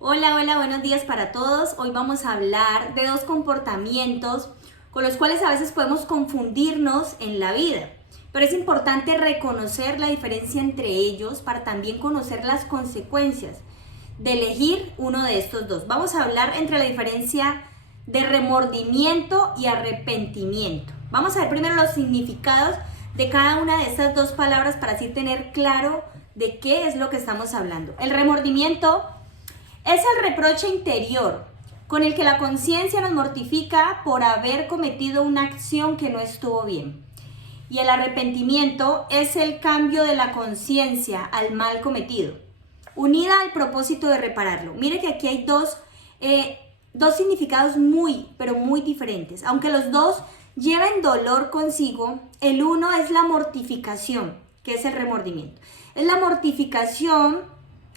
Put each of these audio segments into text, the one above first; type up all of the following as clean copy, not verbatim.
Hola, hola, buenos días para todos. Hoy vamos a hablar de dos comportamientos con los cuales a veces podemos confundirnos en la vida. Pero es importante reconocer la diferencia entre ellos para también conocer las consecuencias de elegir uno de estos dos. Vamos a hablar entre la diferencia de remordimiento y arrepentimiento. Vamos a ver primero los significados de cada una de estas dos palabras para así tener claro de qué es lo que estamos hablando. El remordimiento es el reproche interior con el que la conciencia nos mortifica por haber cometido una acción que no estuvo bien. Y el arrepentimiento es el cambio de la conciencia al mal cometido, unida al propósito de repararlo. Mire que aquí hay dos significados pero muy diferentes. Aunque los dos lleven dolor consigo, el uno es la mortificación, que es el remordimiento. Es la mortificación,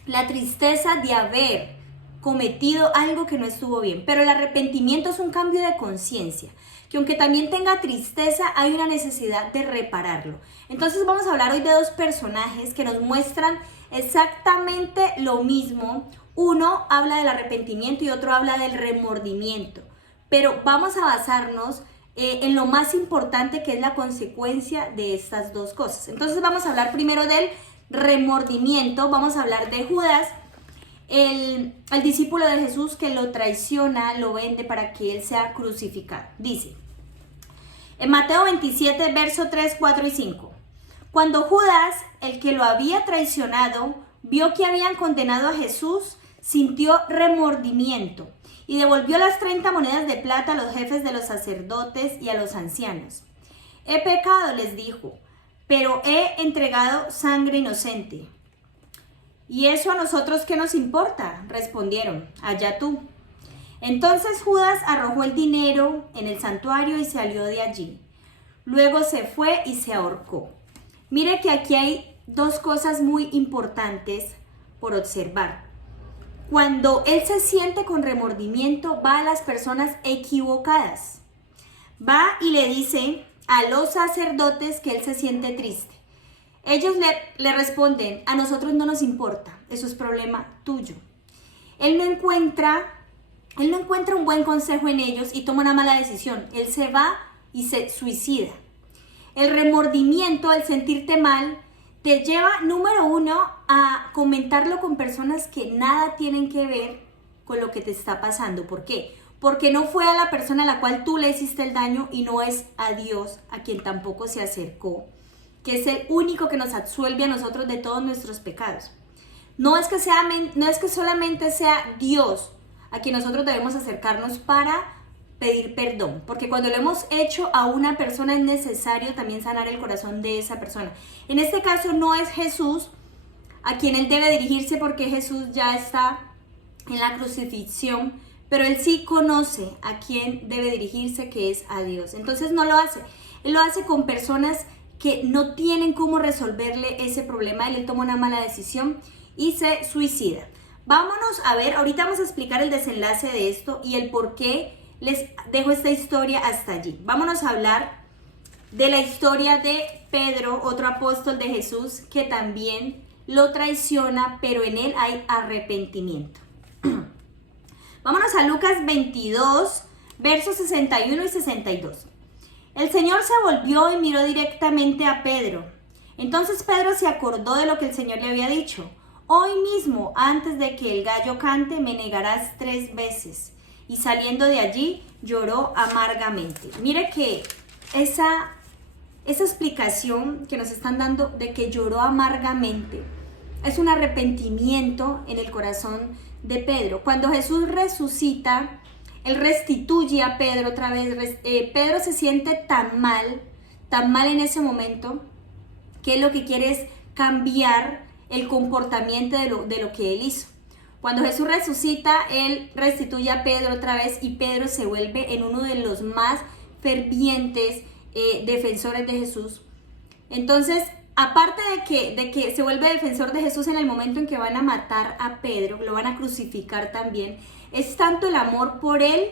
la tristeza de haber cometido algo que no estuvo bien, pero el arrepentimiento es un cambio de conciencia, que aunque también tenga tristeza, hay una necesidad de repararlo. Entonces vamos a hablar hoy de dos personajes que nos muestran exactamente lo mismo. Uno habla del arrepentimiento y otro habla del remordimiento, pero vamos a basarnos en lo más importante, que es la consecuencia de estas dos cosas. Entonces vamos a hablar primero del remordimiento. Vamos a hablar de Judas, el discípulo de Jesús que lo traiciona, lo vende para que él sea crucificado. Dice en Mateo 27, verso 3, 4 y 5. Cuando Judas, el que lo había traicionado, vio que habían condenado a Jesús, sintió remordimiento y devolvió las 30 monedas de plata a los jefes de los sacerdotes y a los ancianos. He pecado, les dijo, pero he entregado sangre inocente. ¿Y eso a nosotros qué nos importa?, respondieron. Allá tú. Entonces Judas arrojó el dinero en el santuario y salió de allí. Luego se fue y se ahorcó. Mire que aquí hay dos cosas muy importantes por observar. Cuando él se siente con remordimiento, va a las personas equivocadas. Va y le dice a los sacerdotes que él se siente triste. Ellos le responden: a nosotros no nos importa, eso es problema tuyo. Él no encuentra un buen consejo en ellos y toma una mala decisión. Él se va y se suicida. El remordimiento, el sentirte mal, te lleva, número uno, a comentarlo con personas que nada tienen que ver con lo que te está pasando. ¿Por qué? Porque no fue a la persona a la cual tú le hiciste el daño y no es a Dios, a quien tampoco se acercó, que es el único que nos absuelve a nosotros de todos nuestros pecados. No es que solamente sea Dios a quien nosotros debemos acercarnos para pedir perdón, porque cuando lo hemos hecho a una persona es necesario también sanar el corazón de esa persona. En este caso no es Jesús a quien él debe dirigirse, porque Jesús ya está en la crucifixión, pero él sí conoce a quien debe dirigirse, que es a Dios. Entonces no lo hace. Él lo hace con personas que no tienen cómo resolverle ese problema. Él toma una mala decisión y se suicida. Vámonos a ver, ahorita vamos a explicar el desenlace de esto y el por qué les dejo esta historia hasta allí. Vámonos a hablar de la historia de Pedro, otro apóstol de Jesús, que también lo traiciona, pero en él hay arrepentimiento. Vámonos a Lucas 22, versos 61 y 62. El Señor se volvió y miró directamente a Pedro. Entonces Pedro se acordó de lo que el Señor le había dicho. Hoy mismo, antes de que el gallo cante, me negarás 3 veces. Y saliendo de allí, lloró amargamente. Mire que esa explicación que nos están dando de que lloró amargamente es un arrepentimiento en el corazón de Pedro. Cuando Jesús resucita, él restituye a Pedro otra vez. Pedro se siente tan mal en ese momento, que él lo que quiere es cambiar el comportamiento de lo que él hizo. Cuando Jesús resucita, él restituye a Pedro otra vez y Pedro se vuelve en uno de los más fervientes defensores de Jesús. Entonces, aparte de que se vuelve defensor de Jesús en el momento en que van a matar a Pedro, lo van a crucificar también, es tanto el amor por él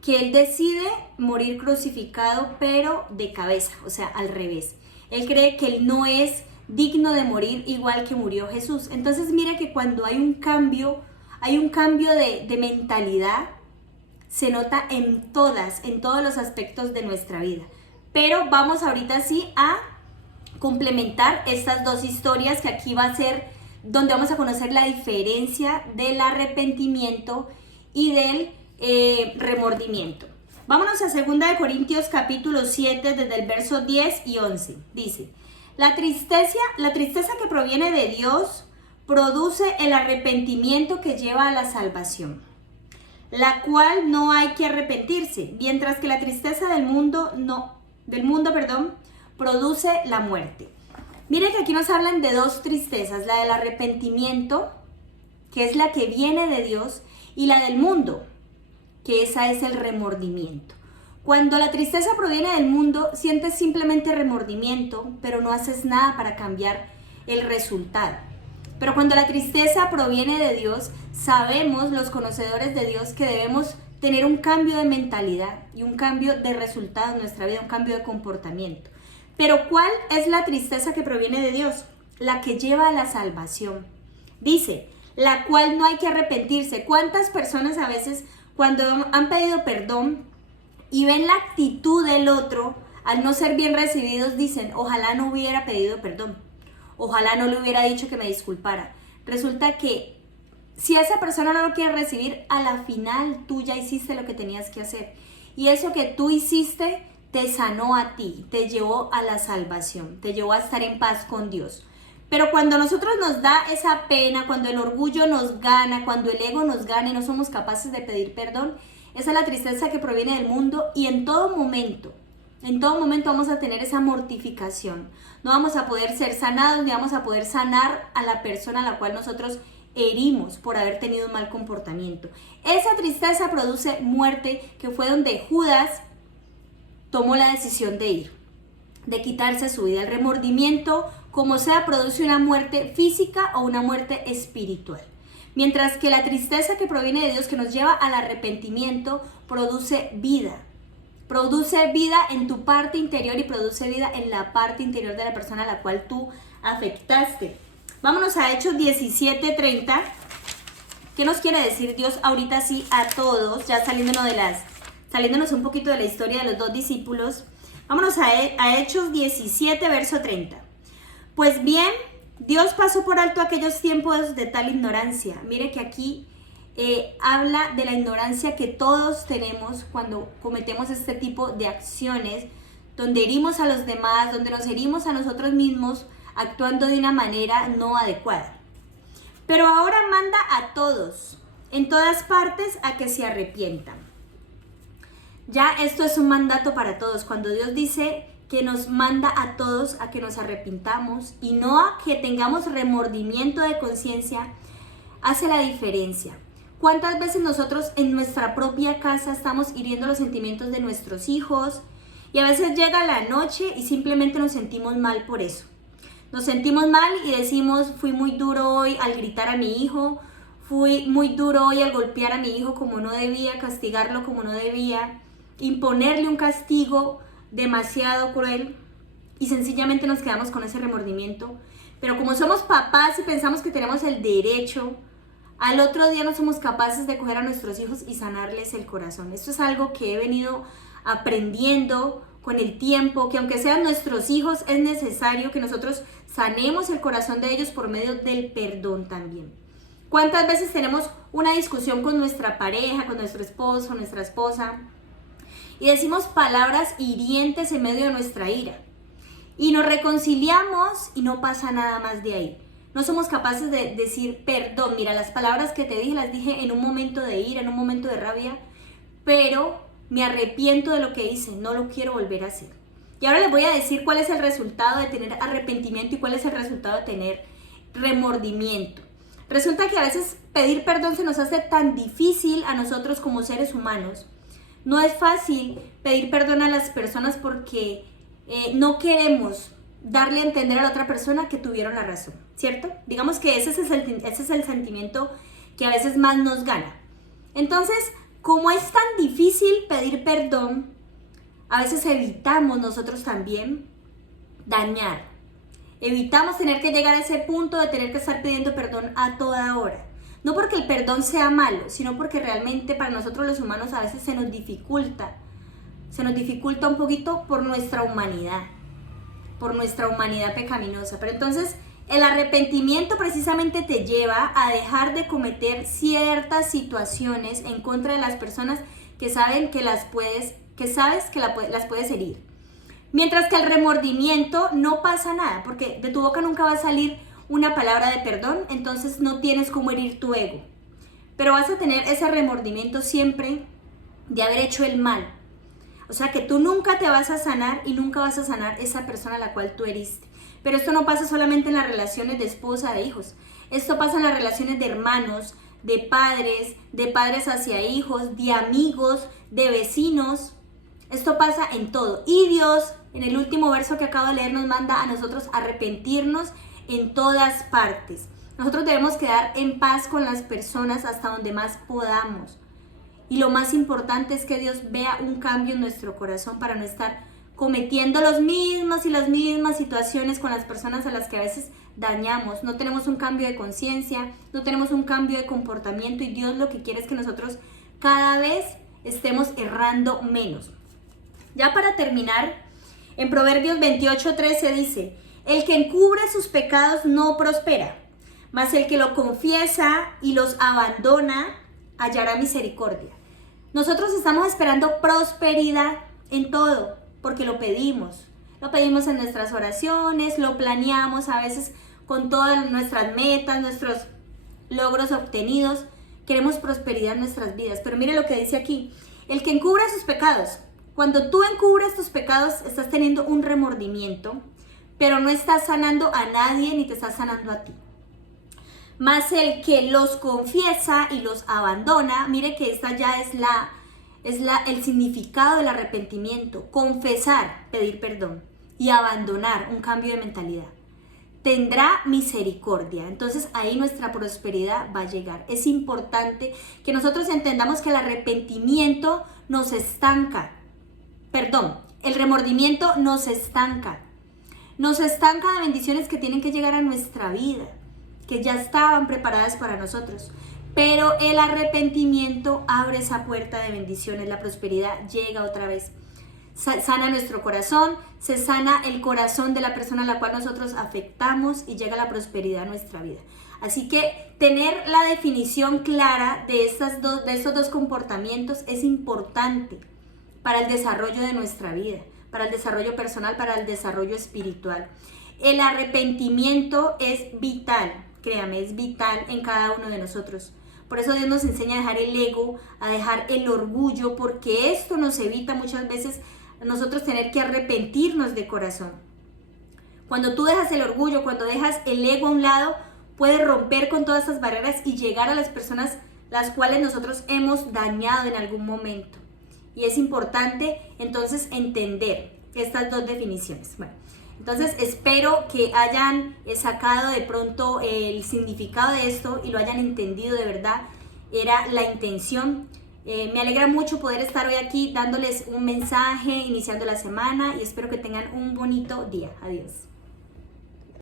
que él decide morir crucificado, pero de cabeza, o sea, al revés. Él cree que él no es digno de morir igual que murió Jesús. Entonces mira que cuando hay un cambio, hay un cambio de mentalidad, se nota en todos los aspectos de nuestra vida. Pero vamos ahorita sí a complementar estas dos historias, que aquí va a ser donde vamos a conocer la diferencia del arrepentimiento y del remordimiento. Vámonos a 2 Corintios capítulo 7, desde el verso 10 y 11. Dice: la tristeza que proviene de Dios produce el arrepentimiento que lleva a la salvación, la cual no hay que arrepentirse, mientras que la tristeza del mundo produce la muerte. Miren que aquí nos hablan de dos tristezas, la del arrepentimiento, que es la que viene de Dios, y la del mundo, que esa es el remordimiento. Cuando la tristeza proviene del mundo, sientes simplemente remordimiento, pero no haces nada para cambiar el resultado. Pero cuando la tristeza proviene de Dios, sabemos, los conocedores de Dios, que debemos tener un cambio de mentalidad y un cambio de resultado en nuestra vida, un cambio de comportamiento. Pero ¿cuál es la tristeza que proviene de Dios? La que lleva a la salvación. Dice, la cual no hay que arrepentirse. ¿Cuántas personas a veces cuando han pedido perdón y ven la actitud del otro, al no ser bien recibidos, dicen, ojalá no hubiera pedido perdón, ojalá no le hubiera dicho que me disculpara? Resulta que si esa persona no lo quiere recibir, a la final tú ya hiciste lo que tenías que hacer. Y eso que tú hiciste te sanó a ti, te llevó a la salvación, te llevó a estar en paz con Dios. Pero cuando a nosotros nos da esa pena, cuando el orgullo nos gana, cuando el ego nos gana y no somos capaces de pedir perdón, esa es la tristeza que proviene del mundo, y en todo momento vamos a tener esa mortificación. No vamos a poder ser sanados, ni vamos a poder sanar a la persona a la cual nosotros herimos por haber tenido un mal comportamiento. Esa tristeza produce muerte, que fue donde Judas tomó la decisión de ir, de quitarse su vida. El remordimiento, como sea, produce una muerte física o una muerte espiritual. Mientras que la tristeza que proviene de Dios, que nos lleva al arrepentimiento, produce vida. Produce vida en tu parte interior y produce vida en la parte interior de la persona a la cual tú afectaste. Vámonos a Hechos 17:30. ¿Qué nos quiere decir Dios ahorita sí a todos? Ya saliéndonos un poquito de la historia de los dos discípulos. Vámonos a Hechos 17, verso 30. Pues bien, Dios pasó por alto aquellos tiempos de tal ignorancia. Mire que aquí habla de la ignorancia que todos tenemos cuando cometemos este tipo de acciones, donde herimos a los demás, donde nos herimos a nosotros mismos, actuando de una manera no adecuada. Pero ahora manda a todos, en todas partes, a que se arrepientan. Ya esto es un mandato para todos. Cuando Dios dice que nos manda a todos a que nos arrepintamos y no a que tengamos remordimiento de conciencia, hace la diferencia. ¿Cuántas veces nosotros en nuestra propia casa estamos hiriendo los sentimientos de nuestros hijos? Y a veces llega la noche y simplemente nos sentimos mal por eso. Nos sentimos mal y decimos, fui muy duro hoy al gritar a mi hijo, fui muy duro hoy al golpear a mi hijo como no debía, castigarlo como no debía, imponerle un castigo demasiado cruel, y sencillamente nos quedamos con ese remordimiento. Pero como somos papás y pensamos que tenemos el derecho, al otro día no somos capaces de coger a nuestros hijos y sanarles el corazón. Esto es algo que he venido aprendiendo con el tiempo, que aunque sean nuestros hijos, es necesario que nosotros sanemos el corazón de ellos por medio del perdón también. ¿Cuántas veces tenemos una discusión con nuestra pareja, con nuestro esposo, con nuestra esposa, y decimos palabras hirientes en medio de nuestra ira? Y nos reconciliamos y no pasa nada más de ahí. No somos capaces de decir perdón. Mira, las palabras que te dije las dije en un momento de ira, en un momento de rabia, pero me arrepiento de lo que hice, no lo quiero volver a hacer. Y ahora les voy a decir cuál es el resultado de tener arrepentimiento y cuál es el resultado de tener remordimiento. Resulta que a veces pedir perdón se nos hace tan difícil a nosotros como seres humanos. No es fácil pedir perdón a las personas porque no queremos darle a entender a la otra persona que tuvieron la razón, ¿cierto? Digamos que ese es el sentimiento que a veces más nos gana. Entonces, como es tan difícil pedir perdón, a veces evitamos nosotros también dañar. Evitamos tener que llegar a ese punto de tener que estar pidiendo perdón a toda hora. No porque el perdón sea malo, sino porque realmente para nosotros los humanos a veces se nos dificulta un poquito por nuestra humanidad pecaminosa. Pero entonces el arrepentimiento precisamente te lleva a dejar de cometer ciertas situaciones en contra de las personas que sabes que las puedes herir. Mientras que el remordimiento no pasa nada, porque de tu boca nunca va a salir una palabra de perdón, entonces no tienes cómo herir tu ego. Pero vas a tener ese remordimiento siempre de haber hecho el mal. O sea que tú nunca te vas a sanar y nunca vas a sanar esa persona a la cual tú heriste. Pero esto no pasa solamente en las relaciones de esposa, de hijos. Esto pasa en las relaciones de hermanos, de padres hacia hijos, de amigos, de vecinos. Esto pasa en todo. Y Dios, en el último verso que acabo de leer, nos manda a nosotros arrepentirnos en todas partes. Nosotros debemos quedar en paz con las personas hasta donde más podamos. Y lo más importante es que Dios vea un cambio en nuestro corazón para no estar cometiendo las mismas situaciones con las personas a las que a veces dañamos. No tenemos un cambio de conciencia, no tenemos un cambio de comportamiento y Dios lo que quiere es que nosotros cada vez estemos errando menos. Ya para terminar, en Proverbios 28:13 dice: el que encubre sus pecados no prospera, mas el que lo confiesa y los abandona hallará misericordia. Nosotros estamos esperando prosperidad en todo, porque lo pedimos en nuestras oraciones, lo planeamos a veces con todas nuestras metas, nuestros logros obtenidos, queremos prosperidad en nuestras vidas. Pero mire lo que dice aquí: el que encubre sus pecados. Cuando tú encubres tus pecados, estás teniendo un remordimiento, pero no estás sanando a nadie ni te estás sanando a ti. Mas el que los confiesa y los abandona, mire que esta ya es el significado del arrepentimiento: confesar, pedir perdón, y abandonar, un cambio de mentalidad. Tendrá misericordia. Entonces ahí nuestra prosperidad va a llegar. Es importante que nosotros entendamos que el arrepentimiento nos estanca. El remordimiento nos estanca. Nos estanca de bendiciones que tienen que llegar a nuestra vida, que ya estaban preparadas para nosotros. Pero el arrepentimiento abre esa puerta de bendiciones, la prosperidad llega otra vez. Sana nuestro corazón, se sana el corazón de la persona a la cual nosotros afectamos y llega la prosperidad a nuestra vida. Así que tener la definición clara de estos dos comportamientos es importante para el desarrollo de nuestra vida, para el desarrollo personal, para el desarrollo espiritual. El arrepentimiento es vital, créame, es vital en cada uno de nosotros. Por eso Dios nos enseña a dejar el ego, a dejar el orgullo, porque esto nos evita muchas veces a nosotros tener que arrepentirnos de corazón. Cuando tú dejas el orgullo, cuando dejas el ego a un lado, puedes romper con todas esas barreras y llegar a las personas las cuales nosotros hemos dañado en algún momento. Y es importante entonces entender estas dos definiciones. Bueno, entonces espero que hayan sacado de pronto el significado de esto y lo hayan entendido de verdad. Era la intención. Me alegra mucho poder estar hoy aquí dándoles un mensaje, iniciando la semana, y espero que tengan un bonito día. Adiós.